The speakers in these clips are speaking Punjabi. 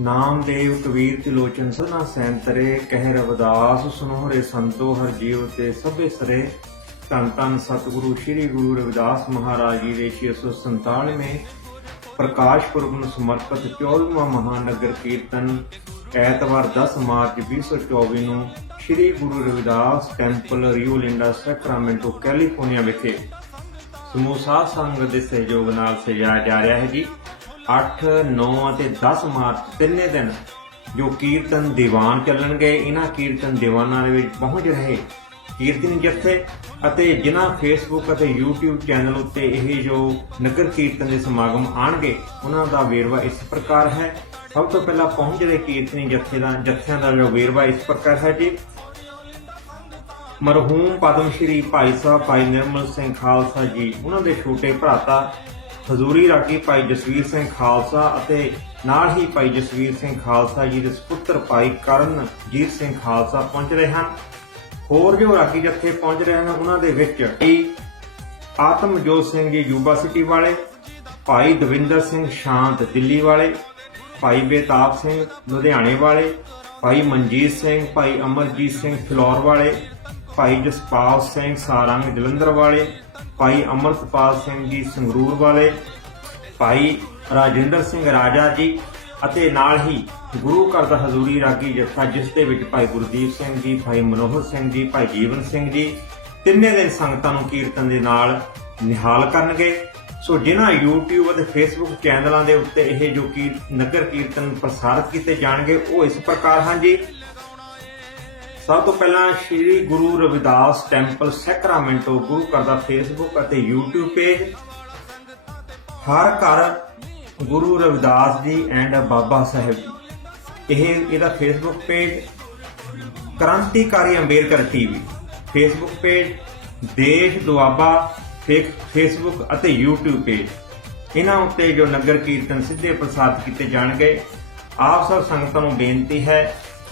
ਨਾਮਦੇਵ ਕਬੀਰ ਤਿਲੋਚਨ ਸਨਾ ਸੈਂਤਰੇ ਕਹਿ ਰਵਿਦਾਸ ਸੁਨੋਹਰੇ ਸੰਤੋ ਹਰ ਜੀਵ ਤੇ ਸਭੇ ਸਰੇ। ਧੰਨ ਧੰਨ ਸਤਿਗੁਰੂ ਸ੍ਰੀ ਗੁਰੂ ਰਵਿਦਾਸ ਮਹਾਰਾਜ ਜੀ ਦੇ 647ਵੇਂ ਪ੍ਰਕਾਸ਼ ਪੁਰਬ ਨੂੰ ਸਮਰਪਿਤ 14ਵਾਂ ਮਹਾਨਗਰ ਕੀਰਤਨ ਐਤਵਾਰ 10 ਮਾਰਚ 2024 ਨੂੰ Shri Guru Ravidas temple, Rio Linda, Sacramento, California ਵਿਖੇ ਸਮੂਹ ਸਾਧ ਸੰਗਤ ਦੇ ਸਹਿਯੋਗ ਨਾਲ ਸਜਾਇਆ ਜਾ ਰਿਹਾ ਹੈ ਜੀ। 8 9 ਅਤੇ 10 ਮਾਰਚ ਤਿੰਨੇ ਦਿਨ ਜੋ ਕੀਰਤਨ ਦੀਵਾਨ ਚੱਲਣਗੇ, ਇਹਨਾਂ ਕੀਰਤਨ ਦੀਵਾਨਾਂ ਦੇ ਵਿੱਚ ਪਹੁੰਚ ਰਹੇ ਕੀਰਤਨੀ ਜਥੇ ਅਤੇ ਜਿਨ੍ਹਾਂ ਫੇਸਬੁੱਕ ਅਤੇ YouTube ਚੈਨਲ ਉੱਤੇ ਇਹ ਜੋ ਨਗਰ ਕੀਰਤਨ ਦੇ ਸਮਾਗਮ ਆਣਗੇ, ਉਹਨਾਂ ਦਾ ਵੇਰਵਾ ਇਸ ਪ੍ਰਕਾਰ ਹੈ। ਸਭ ਤੋਂ ਪਹਿਲਾਂ ਪਹੁੰਚ ਰਹੇ ਕੀਰਤਨੀ ਜਥੇ ਦਾ ਜਥਿਆਂ ਦਾ ਜੋ ਵੇਰਵਾ ਇਸ ਪ੍ਰਕਾਰ ਹੈ ਜੀ। ਮਰਹੂਮ ਪਦਮ ਸ਼੍ਰੀ ਭਾਈ ਸਾਹਿਬ, ਭਾਈ ਨਿਰਮਲ ਸਿੰਘ ਖਾਲਸਾ ਜੀ, ਉਹਨਾਂ ਦੇ ਛੋਟੇ ਭਰਾਤਾ ਹਜ਼ੂਰੀ ਰਾਗੀ ਭਾਈ ਜਸਵੀਰ ਸਿੰਘ ਖਾਲਸਾ ਅਤੇ ਨਾਲ ਹੀ ਭਾਈ ਜਸਵੀਰ ਸਿੰਘ ਖਾਲਸਾ ਜੀ ਦੇ ਸੁਪੁੱਤਰ ਭਾਈ ਕਰਨਜੀਤ ਸਿੰਘ ਖਾਲਸਾ ਪਹੁੰਚ ਰਹੇ ਹਨ। ਹੋਰ ਜੋ ਰਾਗੀ ਜੱਥੇ ਪਹੁੰਚ ਰਹੇ ਹਨ, ਉਹਨਾਂ ਦੇ ਵਿੱਚ ਭਾਈ ਆਤਮਜੋਤ ਸਿੰਘ ਜੀ ਯੂਬਾ ਸਿਟੀ ਵਾਲੇ, ਭਾਈ ਦਵਿੰਦਰ ਸਿੰਘ ਸ਼ਾਂਤ ਦਿੱਲੀ ਵਾਲੇ, ਭਾਈ ਬੇਤਾਬ ਸਿੰਘ ਲੁਧਿਆਣੇ ਵਾਲੇ, ਭਾਈ ਮਨਜੀਤ ਸਿੰਘ, ਭਾਈ ਅਮਰਜੀਤ ਸਿੰਘ ਫਲੋਰ ਵਾਲੇ ਭਾਈ ਜਸਪਾਲ ਸਿੰਘ ਸਾਰੰਗ ਜਲੰਧਰ ਵਾਲੇ, ਭਾਈ ਅਮਰਤਪਾਲ ਸਿੰਘ ਜੀ ਸੰਗਰੂਰ ਵਾਲੇ, ਭਾਈ ਰਾਜਿੰਦਰ ਸਿੰਘ ਰਾਜਾ ਜੀ ਅਤੇ ਨਾਲ ਹੀ ਗੁਰੂ ਘਰ ਦਾ ਹਜ਼ੂਰੀ ਰਾਗੀ ਜਥਾ, ਜਿਸ ਦੇ ਵਿੱਚ ਭਾਈ ਗੁਰਦੀਪ ਸਿੰਘ ਜੀ, ਭਾਈ ਮਨੋਹਰ ਸਿੰਘ ਜੀ, ਭਾਈ ਜੀਵਨ ਸਿੰਘ ਜੀ ਤਿੰਨੇ ਦਿਨ ਸੰਗਤਾਂ ਨੂੰ ਕੀਰਤਨ ਦੇ ਨਾਲ ਨਿਹਾਲ ਕਰਨਗੇ। ਸੋ ਜਿਨ੍ਹਾਂ YouTube ਅਤੇ Facebook ਚੈਨਲਾਂ ਦੇ ਉੱਤੇ ਇਹ ਜੋ ਕੀ ਨਗਰ ਕੀਰਤਨ ਪ੍ਰਸਾਰਿਤ ਕੀਤੇ ਜਾਣਗੇ, ਉਹ ਇਸ ਪ੍ਰਕਾਰ ਹਨ ਜੀ। ਸਭ ਤੋਂ ਪਹਿਲਾਂ ਸ੍ਰੀ ਗੁਰੂ ਰਵਿਦਾਸ ਟੈਂਪਲ ਸੈਕਰਾਮੈਂਟੋ, ਗੁਰੂ ਘਰ ਦਾ ਫੇਸਬੁੱਕ ਅਤੇ YouTube ਪੇਜ ਹਰ ਘਰ ਗੁਰੂ ਰਵਿਦਾਸ ਜੀ ਐਂਡ ਬਾਬਾ ਸਾਹਿਬ। ਜੀ ਇਹ, ਇਹਦਾ ਫੇਸਬੁੱਕ ਪੇਜ ਕ੍ਰਾਂਤੀਕਾਰੀ Ambedkar TV Facebook page Desh Doaba Facebook ਅਤੇ YouTube ਪੇਜ ਇਹਨਾਂ ਉੱਤੇ ਜੋ ਨਗਰ ਕੀਰਤਨ ਸਿੱਧੇ ਪ੍ਰਸਾਰਿਤ ਕੀਤੇ ਜਾਣਗੇ। ਆਪ ਸਭ ਸੰਗਤਾਂ ਨੂੰ ਬੇਨਤੀ ਹੈ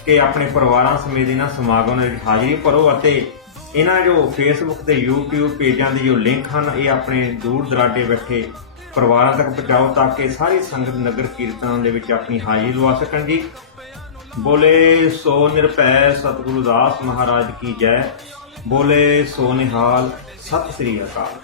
ਕਿ ਆਪਣੇ ਪਰਿਵਾਰਾਂ ਸਮੇਤ ਇਹਨਾਂ ਸਮਾਗਮਾਂ ਵਿੱਚ ਹਾਜ਼ਰੀ ਭਰੋ ਅਤੇ ਇਹਨਾਂ ਜੋ ਫੇਸਬੁੱਕ ਤੇ YouTube ਪੇਜਾਂ ਦੇ ਜੋ ਲਿੰਕ ਹਨ, ਇਹ ਆਪਣੇ ਦੂਰ ਦਰਾਡੇ ਬੈਠੇ ਪਰਿਵਾਰਾਂ ਤੱਕ ਪਹੁੰਚਾਓ ਤਾਂ ਕਿ ਸਾਰੀ ਸੰਗਤ ਨਗਰ ਕੀਰਤਨਾਂ ਦੇ ਵਿੱਚ ਆਪਣੀ ਹਾਜ਼ਰੀ ਲਵਾ ਸਕਣ ਜੀ। ਬੋਲੇ ਸੋ ਨਿਰਭੈ ਸਤਿਗੁਰੂ ਦਾਸ ਮਹਾਰਾਜ ਕੀ ਜੈ। ਬੋਲੇ ਸੋ ਨਿਹਾਲ, ਸਤਿ ਸ੍ਰੀ ਅਕਾਲ।